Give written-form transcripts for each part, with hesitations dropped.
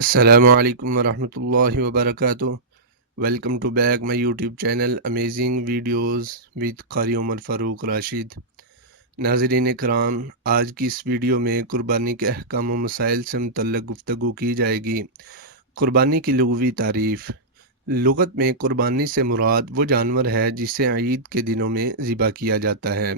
السلام علیکم ورحمۃ اللہ وبرکاتہ۔ Welcome to back my YouTube channel amazing videos with Qari Umar فاروق راشد۔ ناظرین کرام، آج کی اس ویڈیو میں قربانی کے احکام و مسائل سے متعلق گفتگو کی جائے گی۔ قربانی کی لغوی تعریف۔ لغت میں قربانی سے مراد وہ جانور ہے جسے عید کے دنوں میں ذبح کیا جاتا ہے۔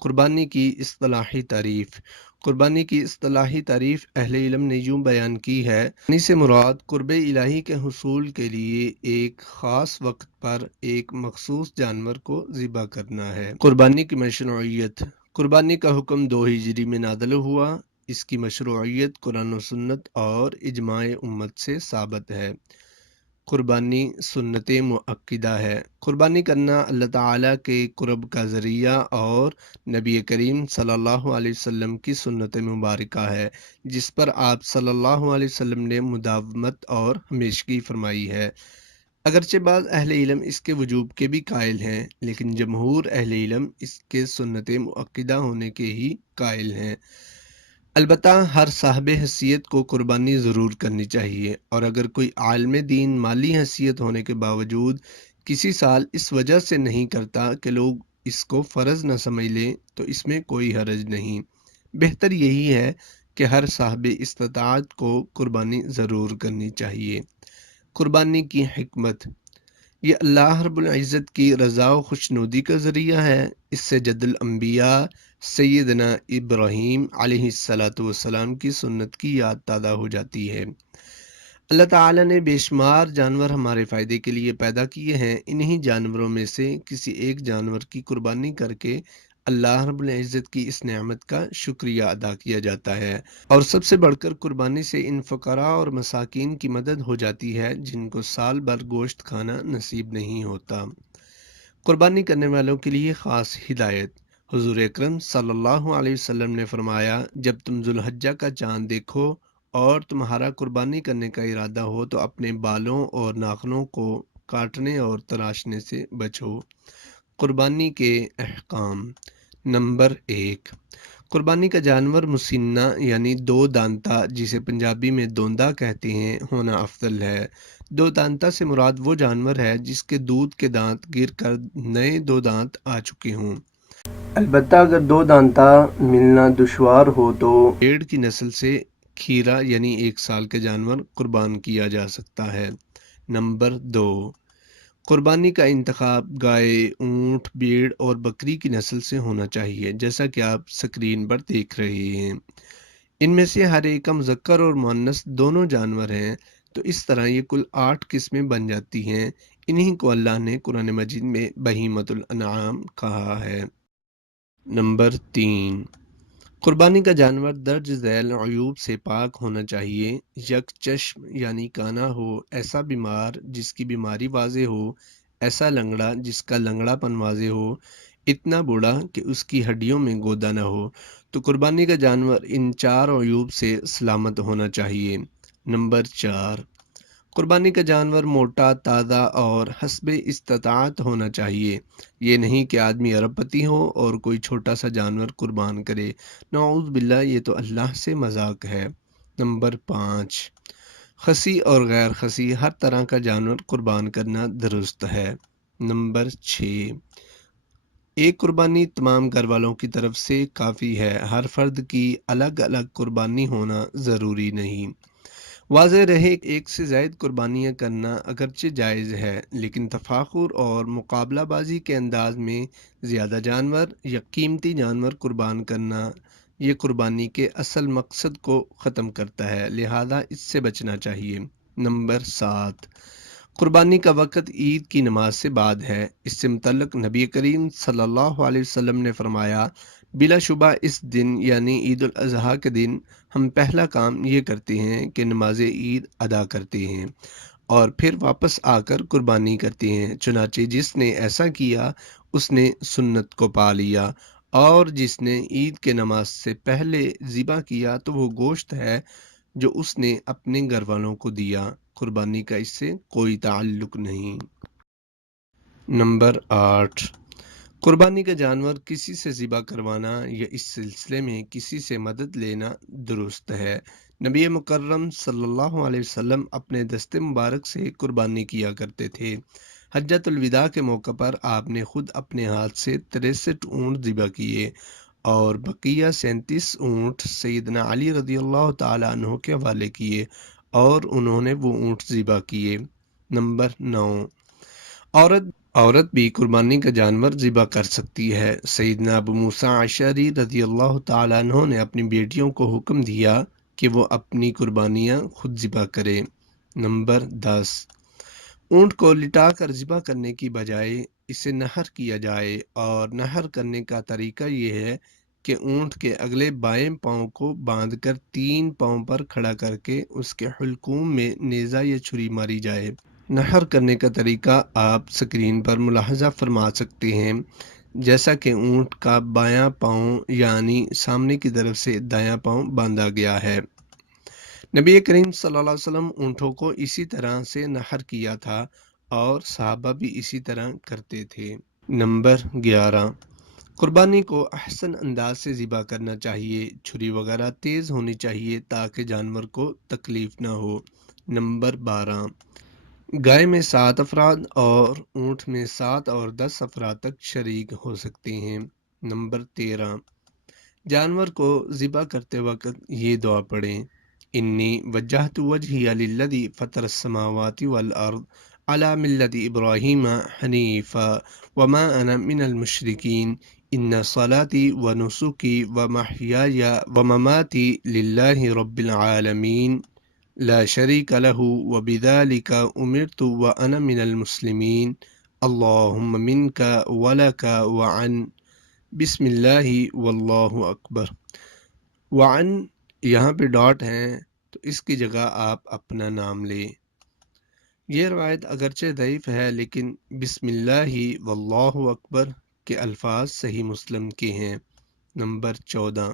قربانی کی اصطلاحی تعریف۔ قربانی کی اصطلاحی تعریف اہل علم نے یوں بیان کی ہے: قربانی سے مراد قرب الہی کے حصول کے لیے ایک خاص وقت پر ایک مخصوص جانور کو ذبح کرنا ہے۔ قربانی کی مشروعیت۔ قربانی کا حکم 2 ہجری میں نازل ہوا۔ اس کی مشروعیت قرآن و سنت اور اجماع امت سے ثابت ہے۔ قربانی سنت مؤکدہ ہے۔ قربانی کرنا اللہ تعالیٰ کے قرب کا ذریعہ اور نبی کریم صلی اللہ علیہ وسلم کی سنت مبارکہ ہے، جس پر آپ صلی اللہ علیہ وسلم نے مداومت اور ہمیشگی فرمائی ہے۔ اگرچہ بعض اہل علم اس کے وجوب کے بھی قائل ہیں، لیکن جمہور اہل علم اس کے سنت مؤکدہ ہونے کے ہی قائل ہیں۔ البتہ ہر صاحب حیثیت کو قربانی ضرور کرنی چاہیے، اور اگر کوئی عالم دین مالی حیثیت ہونے کے باوجود کسی سال اس وجہ سے نہیں کرتا کہ لوگ اس کو فرض نہ سمجھ لیں تو اس میں کوئی حرج نہیں۔ بہتر یہی ہے کہ ہر صاحب استطاعت کو قربانی ضرور کرنی چاہیے۔ قربانی کی حکمت۔ یہ اللہ رب العزت کی رضا و خوشنودی کا ذریعہ ہے۔ اس سے جد الانبیاء سیدنا ابراہیم علیہ السلام کی سنت کی یاد تازہ ہو جاتی ہے۔ اللہ تعالیٰ نے بے شمار جانور ہمارے فائدے کے لیے پیدا کیے ہیں۔ انہی جانوروں میں سے کسی ایک جانور کی قربانی کر کے اللہ رب العزت کی اس نعمت کا شکریہ ادا کیا جاتا ہے، اور سب سے بڑھ کر قربانی سے ان فقراء اور مساکین کی مدد ہو جاتی ہے جن کو سال بھر گوشت کھانا نصیب نہیں ہوتا۔ قربانی کرنے والوں کے لیے خاص ہدایت۔ حضور اکرم صلی اللہ علیہ وسلم نے فرمایا: جب تم ذوالحجہ کا چاند دیکھو اور تمہارا قربانی کرنے کا ارادہ ہو تو اپنے بالوں اور ناخنوں کو کاٹنے اور تراشنے سے بچو۔ قربانی کے احکام۔ نمبر 1، قربانی کا جانور مسنہ یعنی 2 دانتا، جسے پنجابی میں دوندا کہتے ہیں، ہونا افضل ہے۔ 2 دانتا سے مراد وہ جانور ہے جس کے دودھ کے دانت گر کر نئے 2 دانت آ چکے ہوں۔ البتہ اگر 2 دانتا ملنا دشوار ہو تو بھیڑ کی نسل سے کھیرا یعنی 1 سال کا جانور قربان کیا جا سکتا ہے۔ نمبر 2، قربانی کا انتخاب گائے، اونٹ، بھیڑ اور بکری کی نسل سے ہونا چاہیے، جیسا کہ آپ سکرین پر دیکھ رہے ہیں۔ ان میں سے ہر ایک کا مذکر اور مؤنث دونوں جانور ہیں، تو اس طرح یہ کل 8 قسمیں بن جاتی ہیں۔ انہی کو اللہ نے قرآن مجید میں بہیمۃ الانعام کہا ہے۔ نمبر 3، قربانی کا جانور درج ذیل عیوب سے پاک ہونا چاہیے۔ یک چشم یعنی کانا ہو، ایسا بیمار جس کی بیماری واضح ہو، ایسا لنگڑا جس کا لنگڑا پن واضح ہو، اتنا بوڑھا کہ اس کی ہڈیوں میں گودا نہ ہو۔ تو قربانی کا جانور ان 4 عیوب سے سلامت ہونا چاہیے۔ نمبر 4، قربانی کا جانور موٹا، تازہ اور حسب استطاعت ہونا چاہیے۔ یہ نہیں کہ آدمی ارب پتی ہو اور کوئی چھوٹا سا جانور قربان کرے، نعوذ باللہ، یہ تو اللہ سے مذاق ہے۔ نمبر 5، خصی اور غیر خصی ہر طرح کا جانور قربان کرنا درست ہے۔ نمبر 6، ایک قربانی تمام گھر والوں کی طرف سے کافی ہے، ہر فرد کی الگ الگ قربانی ہونا ضروری نہیں۔ واضح رہے کہ ایک سے زائد قربانیاں کرنا اگرچہ جائز ہے، لیکن تفاخر اور مقابلہ بازی کے انداز میں زیادہ جانور یا قیمتی جانور قربان کرنا یہ قربانی کے اصل مقصد کو ختم کرتا ہے، لہذا اس سے بچنا چاہیے۔ نمبر 7، قربانی کا وقت عید کی نماز سے بعد ہے۔ اس سے متعلق نبی کریم صلی اللہ علیہ وسلم نے فرمایا: بلا شبہ اس دن یعنی عید الاضحیٰ کے دن ہم پہلا کام یہ کرتے ہیں کہ نماز عید ادا کرتے ہیں اور پھر واپس آ کر قربانی کرتے ہیں۔ چنانچہ جس نے ایسا کیا اس نے سنت کو پا لیا، اور جس نے عید کے نماز سے پہلے ذبح کیا تو وہ گوشت ہے جو اس نے اپنے گھر والوں کو دیا، قربانی کا اس سے کوئی تعلق نہیں۔ نمبر 8، قربانی کا جانور کسی سے ذبح کروانا یا اس سلسلے میں کسی سے مدد لینا درست ہے، نبی مکرم صلی اللہ علیہ وسلم اپنے دست مبارک سے قربانی کیا کرتے تھے۔ حجۃ الوداع کے موقع پر آپ نے خود اپنے ہاتھ سے 63 اونٹ ذبح کیے اور بقیہ 37 اونٹ سیدنا علی رضی اللہ تعالیٰ عنہ کے حوالے کیے اور انہوں نے وہ اونٹ ذبح کیے۔ نمبر 9، عورت بھی قربانی کا جانور ذبح کر سکتی ہے۔ سیدنا ابو موسیٰ اشعری رضی اللہ تعالیٰ عنہ نے اپنی بیٹیوں کو حکم دیا کہ وہ اپنی قربانیاں خود ذبح کرے۔ نمبر 10، اونٹ کو لٹا کر ذبح کرنے کی بجائے اسے نحر کیا جائے، اور نحر کرنے کا طریقہ یہ ہے کہ اونٹ کے اگلے بائیں پاؤں کو باندھ کر 3 پاؤں پر کھڑا کر کے اس کے حلقوم میں نیزہ یا چھری ماری جائے۔ نحر کرنے کا طریقہ آپ سکرین پر ملاحظہ فرما سکتے ہیں، جیسا کہ اونٹ کا بایاں پاؤں یعنی سامنے کی طرف سے دایاں پاؤں باندھا گیا ہے۔ نبی کریم صلی اللہ علیہ وسلم اونٹوں کو اسی طرح سے نحر کیا تھا اور صحابہ بھی اسی طرح کرتے تھے۔ نمبر 11، قربانی کو احسن انداز سے ذبح کرنا چاہیے۔ چھری وغیرہ تیز ہونی چاہیے تاکہ جانور کو تکلیف نہ ہو۔ نمبر 12، گائے میں 7 افراد اور اونٹ میں 7 اور 10 افراد تک شریک ہو سکتے ہیں۔ نمبر 13، جانور کو ذبح کرتے وقت یہ دعا پڑھیں: انی وجہت وجہی للذی فطر السماوات والارض علی ملت ابراہیم حنیفا وما انا من المشرکین ان صلاتی ونسکی ومحیای ومماتی للہ رب العالمین لا شریک لہ وبذالک امرت وانا من المسلمین اللہم منک ولک وعن بسم اللہ واللہ اکبر۔ وعن یہاں پہ ڈاٹ ہیں تو اس کی جگہ آپ اپنا نام لیں۔ یہ روایت اگرچہ ضعیف ہے لیکن بسم اللہ واللہ اکبر کے الفاظ صحیح مسلم کے ہیں۔ نمبر 14،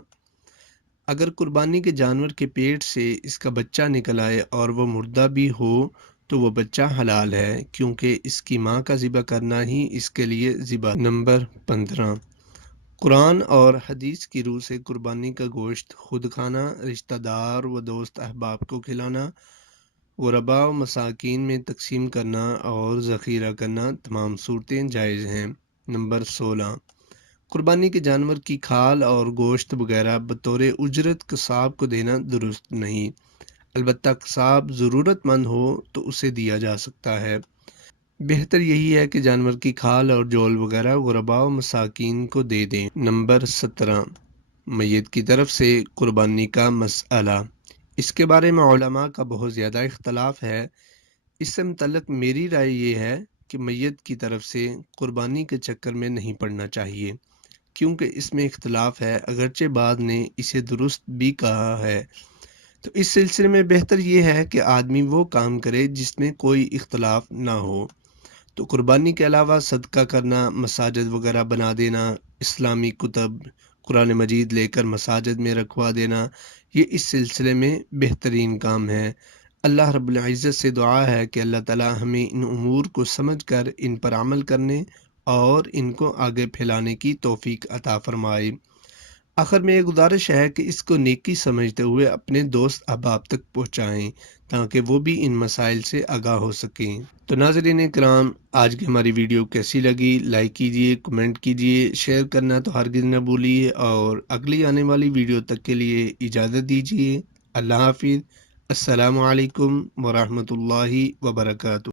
اگر قربانی کے جانور کے پیٹ سے اس کا بچہ نکل آئے اور وہ مردہ بھی ہو تو وہ بچہ حلال ہے، کیونکہ اس کی ماں کا ذبح کرنا ہی اس کے لیے ذبح۔ نمبر 15، قرآن اور حدیث کی روح سے قربانی کا گوشت خود کھانا، رشتہ دار و دوست احباب کو کھلانا، غرباء و مساکین میں تقسیم کرنا اور ذخیرہ کرنا تمام صورتیں جائز ہیں۔ نمبر 16، قربانی کے جانور کی کھال اور گوشت وغیرہ بطور اجرت قصاب کو دینا درست نہیں، البتہ قصاب ضرورت مند ہو تو اسے دیا جا سکتا ہے۔ بہتر یہی ہے کہ جانور کی کھال اور جول وغیرہ غرباء و مساکین کو دے دیں۔ نمبر 17، میت کی طرف سے قربانی کا مسئلہ، اس کے بارے میں علماء کا بہت زیادہ اختلاف ہے۔ اس سے متعلق میری رائے یہ ہے کہ میت کی طرف سے قربانی کے چکر میں نہیں پڑنا چاہیے، کیونکہ اس میں اختلاف ہے، اگرچہ بعض نے اسے درست بھی کہا ہے۔ تو اس سلسلے میں بہتر یہ ہے کہ آدمی وہ کام کرے جس میں کوئی اختلاف نہ ہو۔ تو قربانی کے علاوہ صدقہ کرنا، مساجد وغیرہ بنا دینا، اسلامی کتب، قرآن مجید لے کر مساجد میں رکھوا دینا، یہ اس سلسلے میں بہترین کام ہے۔ اللہ رب العزت سے دعا ہے کہ اللہ تعالی ہمیں ان امور کو سمجھ کر ان پر عمل کرنے اور ان کو آگے پھیلانے کی توفیق عطا فرمائے۔ آخر میں یہ گزارش ہے کہ اس کو نیکی سمجھتے ہوئے اپنے دوست احباب تک پہنچائیں تاکہ وہ بھی ان مسائل سے آگاہ ہو سکیں۔ تو ناظرین کرام، آج کی ہماری ویڈیو کیسی لگی؟ لائک کیجئے، کمنٹ کیجئے، شیئر کرنا تو ہرگز نہ بھولیے، اور اگلی آنے والی ویڈیو تک کے لیے اجازت دیجیے۔ اللہ حافظ۔ السلام علیکم ورحمۃ اللہ وبرکاتہ۔